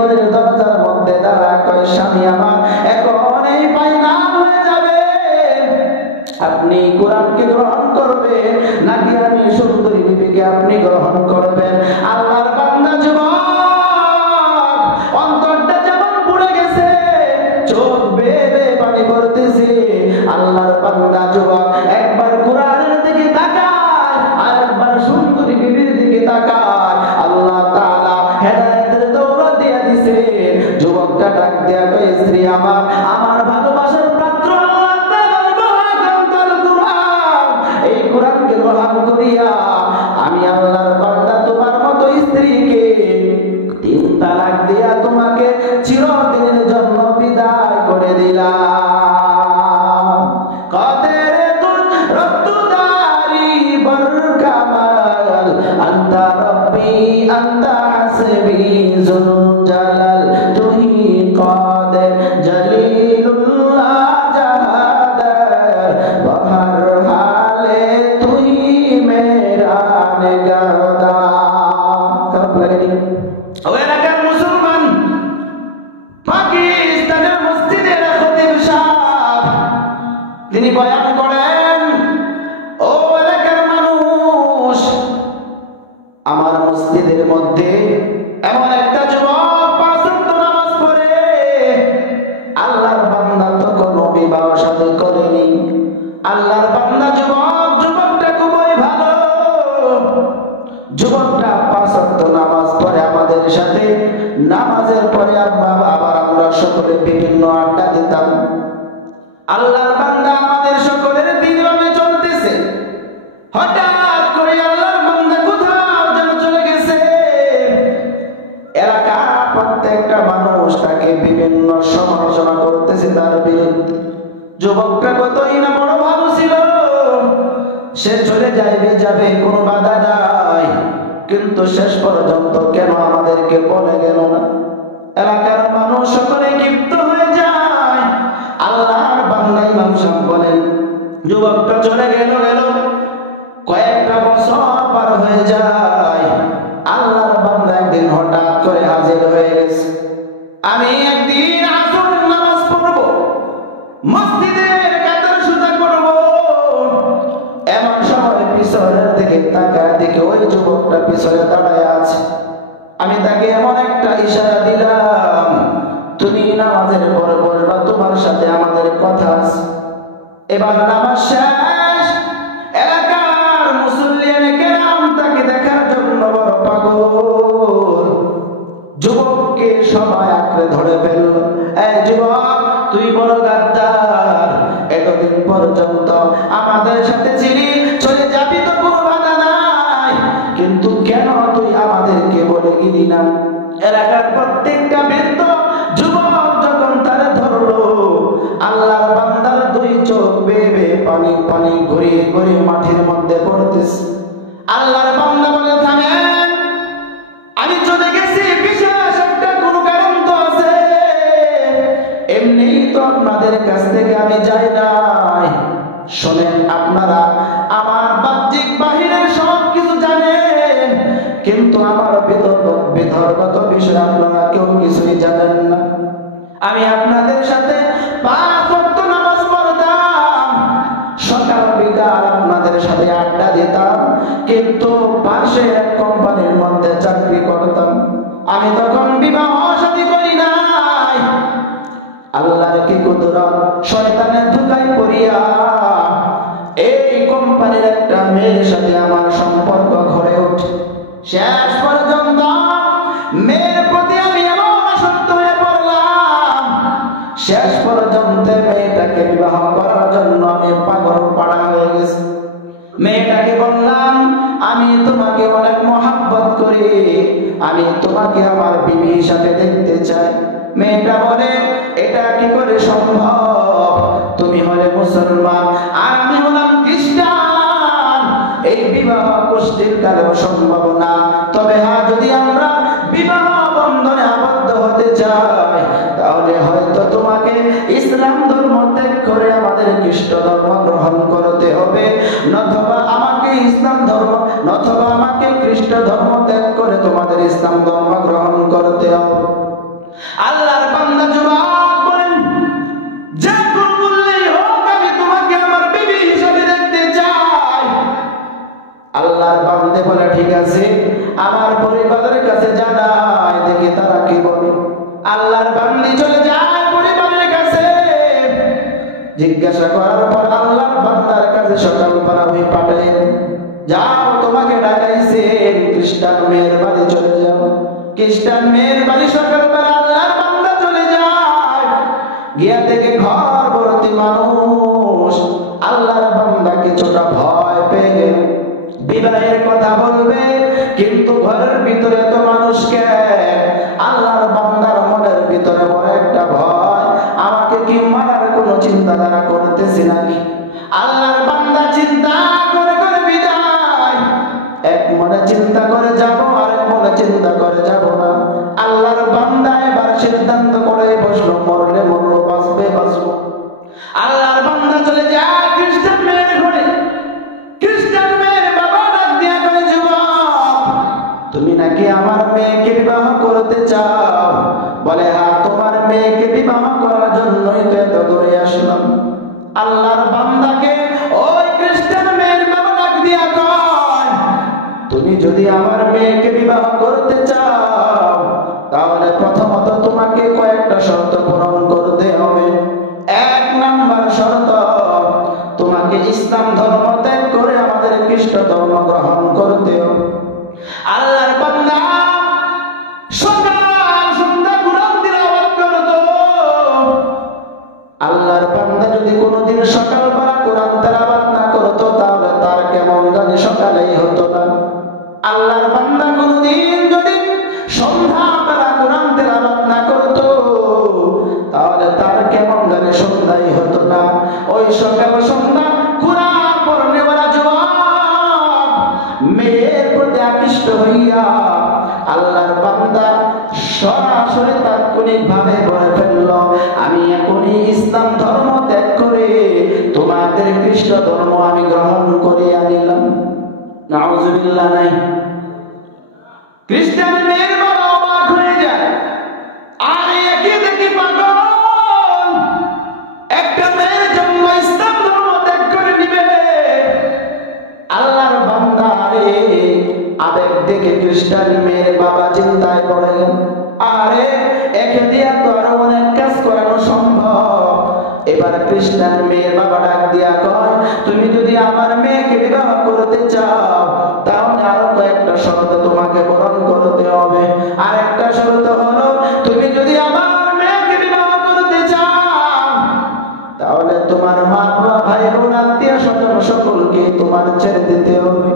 ঘরের দরজার মধ্যে দাঁড়া কয় স্বামী আমার এখন এই ফাইনাল হয়ে যাবে, আপনি কোরআনকে গ্রহণ করবেন নাকি আমি সুন্দরী বিবিকে আপনি গ্রহণ করবেন? আল্লাহর বান্দা যুবক অন্তরটা যেমন পুড়ে গেছে, চোখ বেয়ে বেয়ে পানি পড়তেছে। আল্লাহর বান্দা যুবক একবার কোরআনের দিকে তাকায় আর একবার সুন্দরী বিবির দিকে তাকায়। আল্লাহ তাআলা হেদায়েতের দৌলত দিয়ে দিছে। যুবকটা ডাক দেয়া কয় স্ত্রী আমার, আমার ভালোবাসার পাত্র আল্লাহ তাআলার মহাগ্রন্থ কোরআন, এই কোরআনকে গ্রহণ করিয়া আমি আল্লাহর বান্দা তোমার মতো স্ত্রীকে 3 তালাক দিয়া তোমাকে চিরদিনের জন্য বিদায় করে দিলাম। কাদের তুল রত্তুদারি বরকামাল আন্তা রব্বি আন্তা হাসবি জুল জালাল তুই কাদের জলিলুল্লাহ জাহাদার বহর হালে তুই মেরা নিগাহদার। খারাপ লাগেনি? ও এলাকার মুসলমান, পাকিস্তানের মসজিদের খতিব সাহেব তিনি বয়ান করেন, ও এলাকার মানুষ, আমার মসজিদের মধ্যে এমন একটা যুবক 5 ওয়াক্ত নামাজ পড়ে, আল্লাহর বান্দা তো কোনো বিবাহ শাদী করেনি। আল্লাহর বান্দা যুবক, যুবকটা খুবই ভালো, যুবকটা 5 ওয়াক্ত নামাজ পড়ে আমাদের সাথে। নামাজের পরে আবার আমরা সকলে বিভিন্ন আড্ডা দিতাম। আল্লাহর বান্দা আমাদের সকলের বিগ্রহে চলতেছে, হঠাৎ করে আল্লাহর বান্দা কোথাও যেন চলে গেছে। এলাকার প্রত্যেকটা মানুষ তাকে বিভিন্ন সমালোচনা করতেছে তার বিরুদ্ধে। যুবকটা কতই না বড় ভালো ছিল, সে চলে যাবে কোনো বাধা নাই, কিন্তু শেষ পর্যন্ত কেন আমাদেরকে বলে গেল না? এলাকার মানুষ সকলে ক্ষিপ্ত হয়ে যায়। আল্লাহর বান্দা ইমাম সাহেব বলেন, যুবকটা চলে গেল, কয়েকটা বছর পার হয়ে যায়। আল্লাহর বান্দা একদিন হঠাৎ করে হাজির হয়ে গেছে। আমি একদিন আসরের নামাজ পড়ব, মসজিদের কাতার সোজা করব, এমন সময় পিছনের দিকে তাকায় দেখে ওই যুবকটা পিছনে দাঁড়ায় আছে। আমি তাকে এমন একটা ইশারা দিলাম, তুমি নামাজের পরে বলবা তোমার সাথে আমাদের কথা আছে। এবার নামাজ শেষ, এলাকার মুসল্লিয়ানে কেরাম তাকে দেখার জন্য বড় পাগল। যুবককে সবাই আঁকড়ে ধরে ফেলল, এই যুবক তুই বড় গাদ্দার, এতদিন পর্যন্ত আমাদের সাথে ছিলি, চলে যাবি তো কোনো বাধা নাই, কিন্তু কেন তুই আমাদেরকে বলে গেলি না? এলাকার প্রত্যেকটা বৃদ্ধ যুবক যখন তারে ধরলো, আল্লাহর বান্দার 2 চোখ বেয়ে পানি পানি ঘুরিয়ে ঘুরিয়ে মাটির মধ্যে পড়তেছে। আল্লাহর বান্দা বলে, থামেন, আমি চলে গেছি, বিশেষ একটা কোনো কারণ তো আছে, এমনি তো আপনাদের কাছ থেকে আমি যাই নাই। শোনেন, আপনারা আমার বাহ্যিক বাহিরের সব কিছু জানেন, কিন্তু আমার বিতর্কত বিষয় আপনারা কেউ কিছুই জানেন না। আমি আপনাদের সাথে 5 ওয়াক্ত নামাজ পড়তাম, সকাল বিকাল আপনাদের সাথে আড্ডা দিতাম, কিন্তু পাশে এক কোম্পানির মধ্যে চাকরি করতাম। আমি তখন বিবাহ শাদী করি নাই। আল্লাহর কি কুদরত, শয়তানের ধোঁকায় পড়িয়া এই কোম্পানির একটা মেয়ের সাথে আমার সম্পর্ক গড়ে ওঠে। শেষ পর্যন্ত মেয়ের প্রতি আমি এমন আসক্ত হয়ে পড়লাম, শেষ পর্যন্ত মেয়েটাকে বিবাহ করার জন্য আমি পাগল পাড়া হয়ে গেছি। মেয়েটাকে বললাম, আমি তোমাকে অনেক মহব্বত করি, আমি তোমাকে আমার বিবি হিসাবে দেখতে চাই। মেয়েটা বলে, এটা কি করে সম্ভব? তুমি হলে মুসলমান আর আমি হলাম খ্রিস্টান, এই বিবাহ কুষ্ঠির কালেও সম্ভব না। তবে হ্যাঁ, যদি আমরা বিবাহ বন্ধনে আবদ্ধ হতে চাই, তাহলে হয়তো তোমাকে ইসলাম ধর্ম ত্যাগ করে আমাদের খ্রিস্ট ধর্ম গ্রহণ করতে হবে, নতুবা আমাকে ইসলাম ধর্ম, নতুবা আমাকে খ্রিস্ট ধর্ম ত্যাগ করে তোমাদের ইসলাম ধর্ম গ্রহণ করতে হবে। আল্লাহর বান্দি চলে যায় পরিবারের কাছে। জিজ্ঞাসা করার পর আল্লাহর বান্দার কাছে সকালবেলা ওই পাঠালেন, যাও তোমাকে ডাকাইছেন, খ্রিস্টান মেয়ের বাড়ি চলে যাও। খ্রিস্টান মেয়ের বাড়ি সকালবেলা আল্লাহর বান্দা চলে যায়। গিয়া থেকে ঘর ভর্তি মানুষ। আল্লাহর বান্দা কিছুটা ভয় পেয়ে গেল, বিবাহের কথা বলবে, কিন্তু ঘরের ভিতরে এত মানুষকে। আল্লাহর বান্দার মনের ভিতরে বড় একটা ভয়, আমাকে কি মারার কোনো চিন্তাধারা করতেছি নাকি। আল্লাহর বান্দা চিন্তা করে করে বিদায়, এক মনে চিন্তা করে যাব, আরেক মনে চিন্তা করে যাব না। আল্লাহর বান্দা এবার সিদ্ধান্ত করে বসলো, মরলে মরলো, বাঁচবে বাঁচবো। আল্লাহর বান্দা চলে যায় খ্রিস্টান মেয়ের ঘরে। খ্রিস্টান মেয়ের বাবা ডাক দিয়া করে, যুবক, তুমি নাকি আমার মেয়েকে বিবাহ করতে চাও? বলে, হ্যাঁ, তোমার মেয়েকে বিবাহ করার জন্যই তো এত দূরে আসলাম। আল্লাহর বান্দাকে ওই খ্রিস্টান মেয়ের বাবা ডাক দিয়া কয়, তুমি যদি আমার মেয়েকে বিবাহ করতে চাও, তাহলে প্রথমত তোমাকে কয়েকটা শর্ত পূরণ করতে হবে। এক নাম্বার শর্ত, তোমাকে ইসলাম ধর্ম ত্যাগ করে আমাদের খ্রিস্ট ধর্ম গ্রহণ করতে হবে। আল্লাহর বান্দা সকাল সন্ধ্যা কুরআন তিলাওয়াত করত। আল্লাহর বান্দা যদি কোনোদিন সকালবেলা কুরআন তিলাওয়াত না করত, তাহলে তার কেমন জানি সকালেই হতো না। আল্লাহর বান্দা কোনোদিন যদি সন্ধ্যাবেলা কুরআন তিলাওয়াত না করত, তাহলে তার কেমন জানি সন্ধ্যাই হতো না। ওই সকাল সন্ধ্যা কুরআন পড়নেওয়ালা যুবক মেয়ের প্রতি আকৃষ্ট হইয়া আল্লাহর বান্দা সরাসরি তাৎক্ষণিকভাবে বলে ফেলল, আমি এখনই ইসলাম ধর্ম ত্যাগ করে তোমাদের খ্রিস্ট ধর্ম আমি গ্রহণ করিয়া নিলাম। নাউজুবিল্লাহ নাই। খ্রিস্টান মেয়ের বাবা অবাক হয়ে যায়, আরে একে দেখি পাগল, একটা মেয়ের জন্ম ইসলাম ধর্ম ত্যাগ করে নিবে। আল্লাহর বান্দা আরে আবেগ দেখে খ্রিস্টান মেয়ের বাবা চিন্তায় পড়ে গেল, আরে একে দিয়া তো আরো অনেক কাজ করানো সম্ভব। এবার খ্রিস্টান মেয়ের বাবা ডাক দিয়া কয়, তুমি যদি আমার মেয়েকে বিবাহ করতে চাও, তাহলে আরো কয়েকটা শর্ত তোমাকে পূরণ করতে হবে। আর একটা শর্ত হলো, তুমি যদি আমার মেয়েকে বিবাহ করতে চাও, তাহলে তোমার মা বাবা, ভাই বোন, আত্মীয় স্বজন সকলকে তোমার ছেড়ে দিতে হবে।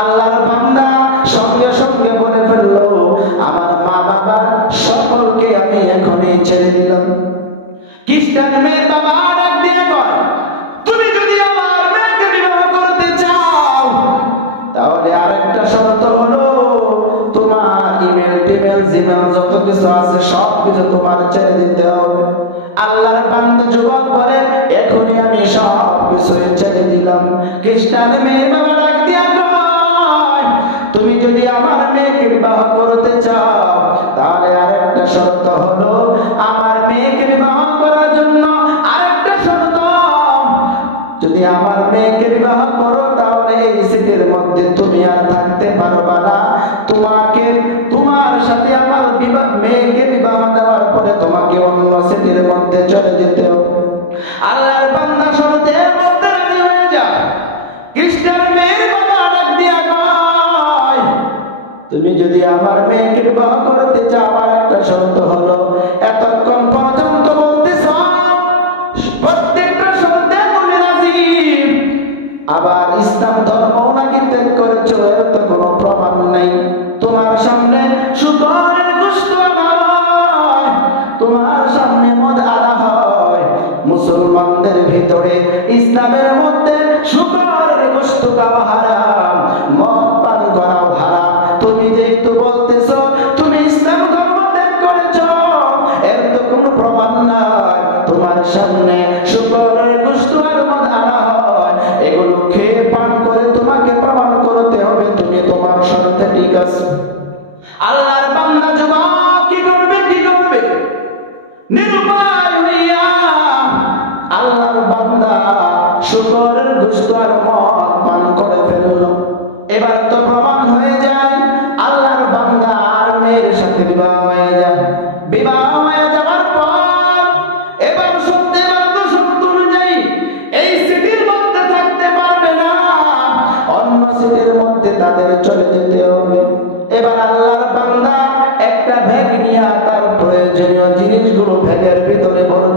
আল্লাহর বান্দা সঙ্গে সঙ্গে বলে ফেললো, আমার মা বাবা সকলকে আমি এখনই ছেড়ে দিলাম। খ্রিস্টান মেয়ের বাবা ডাক দিয়ে কয়, তুমি যদি আমার মেয়েকে বিবাহ করতে চাও, তাহলে আরেকটা শর্ত হলো, তোমার ইমেল টিমেল জিমেল যত কিছু আছে সব কিছু তোমার ছেড়ে দিতে হবে। আল্লাহর বান্দা যুবক বলে, এখনই আমি সব কিছু ছেড়ে দিলাম। খ্রিস্টান মেয়ের বাবা ডাক দিয়া কয়, তুমি যদি আমার মেয়েকে বিবাহ করতে চাও, তাহলে আরেকটা শর্ত হলো, আমার মেয়েকে বিবাহ করার জন্য আরেকটা শর্ত, যদি আমার মেয়েকে বিবাহ করো, তাহলে এই সিটির মধ্যে তুমি আর থাকতে পারবা না। তোমাকে তোমার সাথে আমার মেয়েকে বিবাহ দেওয়ার পরে তোমাকে অন্য সিটির মধ্যে চলে যেতে হবে। আল্লাহর বান্দা শর্তের মধ্যে রাজি হয়ে যায়। খ্রিস্টান মেয়ের বাবা ডাক দিয়া কয়, তুমি যদি আমার মেয়েকে বিবাহ করতে চাও, আমার একটা শর্ত হলো, এতক্ষণ পর্যন্ত বলতেছ প্রত্যেকটা শর্তে তুমি রাজি, আবার ইসলাম ধর্ম নাকি ত্যাগ করেছ, এর তো কোনো প্রমাণ নেই। তোমার সামনে শুকরের গোশত হয়, তোমার সামনে মদ আনা হয়। মুসলমানদের ভিতরে ইসলামের মধ্যে শুকরের গোশত খাওয়া হারাম, মদ পান করাও হারাম। তুমি যেহেতু বলতেছ তুমি ইসলাম ধর্ম ত্যাগ করেছ, এর তো কোনো প্রমাণ নাই। তোমার সামনে শুকরের গোশত আর মদ আনা হয়, এগুলো খেয়ে পান করে তোমাকে প্রমাণ করতে হবে তুমি তোমার শর্তে ঠিক আছে। আল্লাহর বান্দা যুবক কি করবে, কি করবে? নিরুপায় হইয়া আল্লাহর বান্দা শুকরের গোশত আর মদ পান করে ফেলল। এবার তো প্রমাণ হয়ে যায়, আল্লাহর বান্দা আর মেয়ের সাথে বিবাহ হয়ে যায়। বিবাহ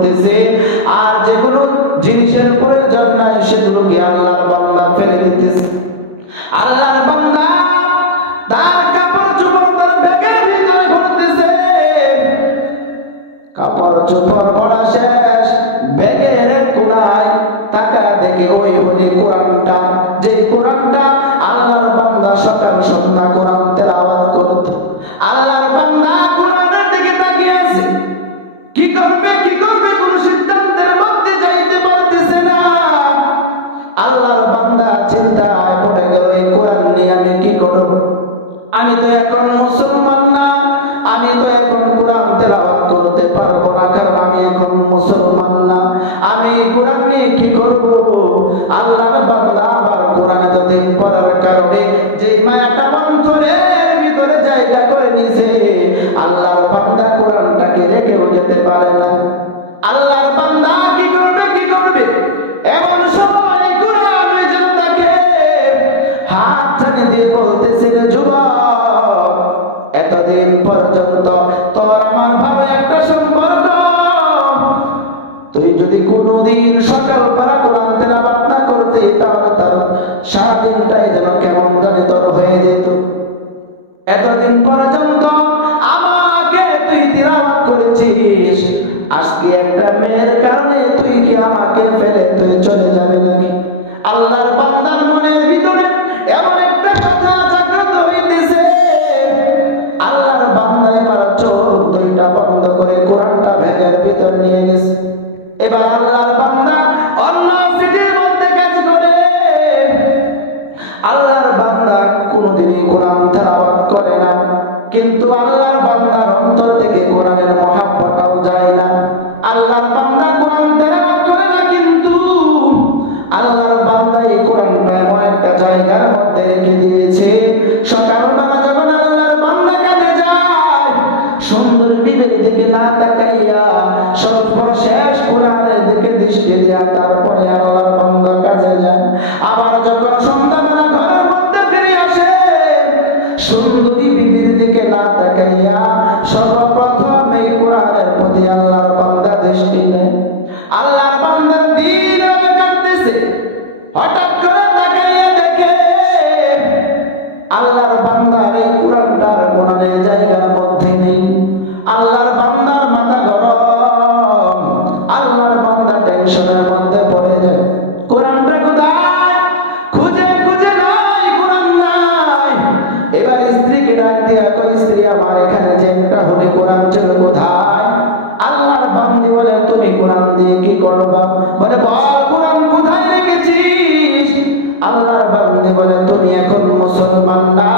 করতেছে, আর যেগুলো জিনিসের প্রয়োজন নাই সেগুলোকে আল্লাহর বান্দা ফেলে দিতেছে। আল্লাহর বান্দা তার কাপড় চোপড় তার ব্যাগের ভিতরে ভরতেছে, কাপড় চোপড় ভরা শেষ, ব্যাগের কোনায় টাকা দেখে ওই হলি কোরআনটা, যে কোরআনটা আল্লাহর বান্দা সকাল সন্ধ্যা কোরআন তেলাওয়াত করত। আল্লাহর বান্দা কোরআনের দিকে তাকিয়ে আছে, কি করবে কোন সিদ্ধান্তের মধ্যে যাইতে পারতেছে না। আল্লাহর বান্দা চিন্তায় পড়ে গেল, এই কোরআন নিয়ে আমি কি করব? আমি তো এখন মুসলমান না, আমি তো এখন কোরআন তেলাওয়াত করতে পারবো না, কারণ আমি এখন মুসলমান না। আমি কোরআন নিয়ে কি করব? আল্লাহর বান্দা আবার কোরআনে যতদিন পড়ার কারণে যে মায়াটা অন্তরের ভিতরে জায়গা করে নিছে, আল্লাহর বান্দা কোরআনটাকে রেখেও যেতে পারে না। আল্লাহর বান্দা কি করবে? এমন সময় কোরআন যেন তাকে হাত টানে দিয়ে বলতেছে, যুবক, এতদিন পর্যন্ত তোর আমার ভালো একটা সম্পর্ক, তুই যদি কোনদিন সকালবেলা কোরআন তেলাওয়াত না করতে, তাহলে তার সারাদিনটাই যেন কেমন জানি তোর হয়ে যেত। এতদিন পর্যন্ত আমাকে তুই তিলাওয়াত করেছিস, আজকে একটা মেয়ের কারণে তুই কি আমাকে ফেলে তুই চলে যাবে নাকি? আল্লাহর বান্দার মনের ভিতরে এমন একটা কথা জাগ্রত হইতেছে, আল্লাহর বান্দা এবার চোখ দুইটা বন্ধ করে কোরআনটা ব্যাগের ভিতর নিয়ে গেছে। এবার আল্লাহর বান্দা অন্য সিটির মধ্যে কাজ করে। আল্লাহর বান্দা কোনদিনই কোরআন তেলাওয়াত করে না, কিন্তু আল্লাহর বান্দার অন্তর থেকে কোরআনের মহাব্বতটাও যায় না। আল্লাহর বান্দা কোরআন তেলাওয়াত করে না, কিন্তু আল্লাহর বান্দা এই কোরআনটা এমন একটা জায়গার মধ্যে রেখে দিয়েছে, সকালবেলা যখন আল্লাহর বান্দা কাজে যায়, সুন্দর বিবের দিকে না তাকাইয়া সর্বশেষ কোরআনের দিকে দৃষ্টি দেয়া, তারপরে আল্লাহর বান্দা কাজে যায়। আবার যখন সন্ধ্যাবেলা ঘরের মধ্যে ফিরে আসে, সুন্দরী বিবির দিকে না তাকাইয়া সর্বপ্রথম এই কোরআনের প্রতি আল্লাহর বান্দা দৃষ্টি নেয়। আল্লাহর বান্দার দিন কাটতেছে, হঠাৎ করে তাকাইয়া দেখে আল্লাহর বান্দার এই কোরআনটার কোরআনের জায়গার মধ্যে নেই। আল্লাহর বান্দার মাথা গরম, আল্লাহর বান্দা টেনশনের মধ্যে পড়ে যায়। কোরআনটা কোথায়? খুঁজে নাই, কোরআন নাই। এবার স্ত্রীকে ডাক দিয়া কই, স্ত্রী আমার এখানে যে একটা হলে কোরআন ছিল কোথায়? আল্লাহর বান্দি বলে, তুমি কোরআন দিয়ে কি করবা? বলে, বল কোরআন কোথায় রেখেছিস? আল্লাহর বান্দি বলে, তুমি এখন মুসলমান না,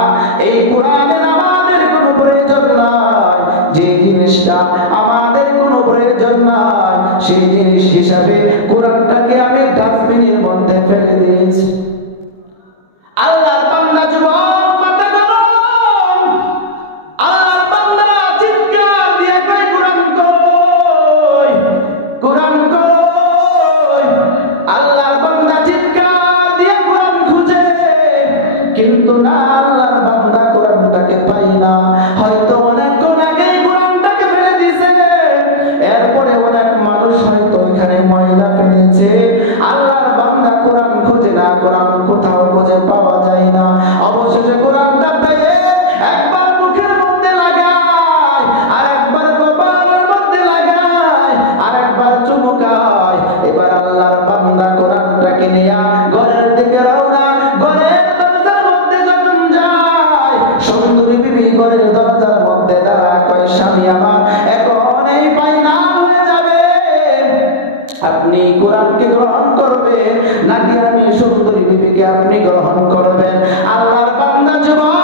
এই কোরআনের আমাদের কোনো প্রয়োজন নাই। যে জিনিসটা আমাদের কোনো প্রয়োজন নাই, সেই জিনিস হিসাবে কোরআনটাকে আমি ডাস্টবিনের মধ্যে ফেলে দিয়েছি। আল্লাহর বান্দা যুবক মাথা গরম, আল্লাহর বান্দা চিৎকার দিয়ে কয়, কোরআন কই, কোরআন কই। আল্লাহর বান্দা চিৎকার দিয়ে কোরআন খুঁজে, কিন্তু না, আল্লাহর বান্দা কোরআনটাকে পাই না। হয়তো অনেকক্ষণ আগে কোরআনটাকে ফেলে দিয়েছে, এরপরে অনেক মানুষ হয়তো ওইখানে ময়লা ফেলেছে। আল্লাহর বান্দা কোরআন খুঁজে না, কোরআন কোথাও খুঁজে পাওয়া যায় না। অবশেষে কোরআনটা পেয়ে একবার মুখের মধ্যে লাগায়, আর একবার কপালের মধ্যে লাগায়, আর একবার চুমুকায়। এবার আল্লাহর বান্দা কোরআনটাকে নিয়ে ঘরের দিকে রওনা। ঘরের দরজার মধ্যে যখন যায়, সুন্দরী বিবি ঘরের দরজার মধ্যে দাঁড়া কয়, স্বামী আমার এখন এই পায়না হয়ে যাবে, আপনি কোরআনকে গ্রহণ করবেন নাকি আমি সুন্দরী বিবিকে আপনি গ্রহণ করবেন? আল্লাহর বান্দা যুবক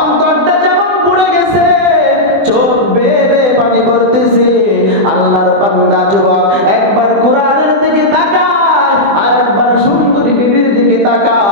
অন্তরটা যেমন পুড়ে গেছে, চোখ বেয়ে পানি পড়তেছে। আল্লাহর বান্দা যুবক একবার কোরআনের দিকে তাকায়, আর একবার সুন্দরী বিবির দিকে তাকায়।